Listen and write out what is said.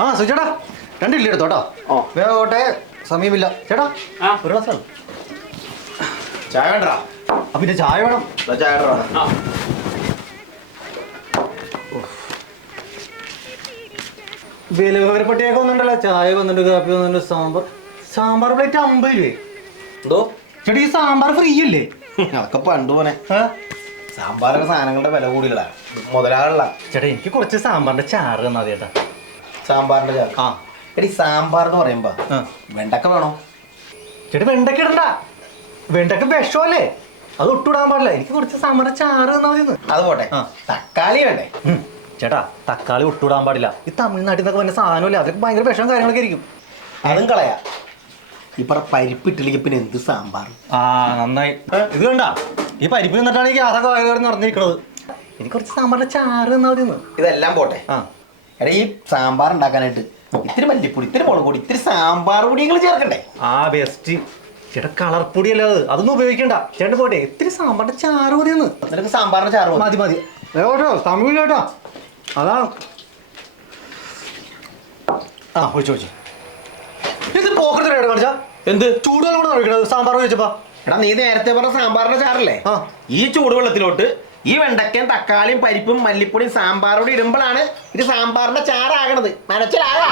ആ സുചേട്ടാ 2 ഇഡ്ഡലി എടുത്തോട്ടോ. വേഗോട്ടെ, സമയമില്ല ചേട്ടാ. ഒരു ഗ്ലാസ് ചായ വേണ്ട. പിന്നെ ചായ വേണം. ചായ വിലപട്ടിയൊക്കെ വന്നിട്ടുണ്ടല്ലോ. ചായ വന്നിട്ട്, കാപ്പി വന്നിട്ട്, സാമ്പാർ പ്ലേറ്റ് 50 രൂപ. എന്തോ ചേട്ടാ, ഈ സാമ്പാർ ഫ്രീ അല്ലേ? അതൊക്കെ പണ്ട് പോനെ. സാമ്പാറൊക്കെ സാധനങ്ങളുടെ വില കൂടുതലാ, മുതലാളില്ല. ചേട്ടാ, എനിക്ക് കുറച്ച് സാമ്പാറിന്റെ ചാറ് തന്നാ ചേട്ടാ. സാമ്പാറിന്റെ ചാറ്? ആ എടി, സാമ്പാർ എന്ന് പറയുമ്പോ വെണ്ടക്ക വേണോ? ചേട്ടാ, വെണ്ടക്ക ഇടണ്ട. വെണ്ടക്ക വിഷമല്ലേ, അത് ഒട്ടുവിടാൻ പാടില്ല. എനിക്ക് കുറച്ച് സാമ്പാറിന്റെ ചാറ് തന്നാ മതി. അത് പോട്ടെ, തക്കാളി വേണ്ടേ? ചേട്ടാ, തക്കാളി ഒട്ടുവിടാൻ പാടില്ല. ഈ തമിഴ്നാട്ടിൽ നിന്നൊക്കെ വന്ന സാധനമല്ലേ, അതൊക്കെ ഭയങ്കര വിഷം കാര്യങ്ങളൊക്കെ ആയിരിക്കും. അതും കളയാ. ഇപ്പൊ പരിപ്പിട്ടില്ലെങ്കിൽ പിന്നെ എന്ത് സാമ്പാർ? ആ നന്നായി. ഇത് കണ്ട, ഈ പരിപ്പ് നിന്നിട്ടാണ് ഈ ഗ്യാസൊക്കെ വയറ് നിറഞ്ഞിരിക്കണത്. എനിക്ക് കുറച്ച് സാമ്പാറിന്റെ ചാറ് തന്നാ മതി. ഇതെല്ലാം പോട്ടെ. എടാ, ഈ സാമ്പാർ ഉണ്ടാക്കാനായിട്ട് ഇത്തിരി മല്ലിപ്പൊടി, ഇത്തിരി മുളക് പൊടി, ഇത്തിരി സാമ്പാർ പൊടികൾ ചേർക്കണ്ടേ? ആ ബെസ്റ്റ്. ചേട്ടാ, കളർ പൊടിയല്ല അത്, അതൊന്നും ഉപയോഗിക്കണ്ട. ചേട്ടൻ പോട്ടെ, ഇത്തിരി സാമ്പാറിന്റെ ചാറ് മതിയെന്ന്. നിനക്ക് സാമ്പാറിന്റെ ചാറ് മതി മതി. കേട്ടോ, തമിഴ് കേട്ടോ, അതാണ്. ആ ഒഴിച്ചു ഒഴിച്ചു. ഇത് പോക്കറ്റ് കാണിച്ചാ എന്ത് ചൂടുവെള്ളം കൂടെ ഒഴിക്കണത് സാമ്പാർ വെച്ചപ്പാ? എടാ, നീ നേരത്തെ പറഞ്ഞ സാമ്പാറിന്റെ ചാറല്ലേ? ഈ ചൂടുവെള്ളത്തിലോട്ട് ഈ വെണ്ടക്കയും തക്കാളിയും പരിപ്പും മല്ലിപ്പൊടിയും സാമ്പാറോട് ഇടുമ്പോഴാണ് ഇത് സാമ്പാറിന്റെ ചാറാകണത്. മനസ്സിലായോ?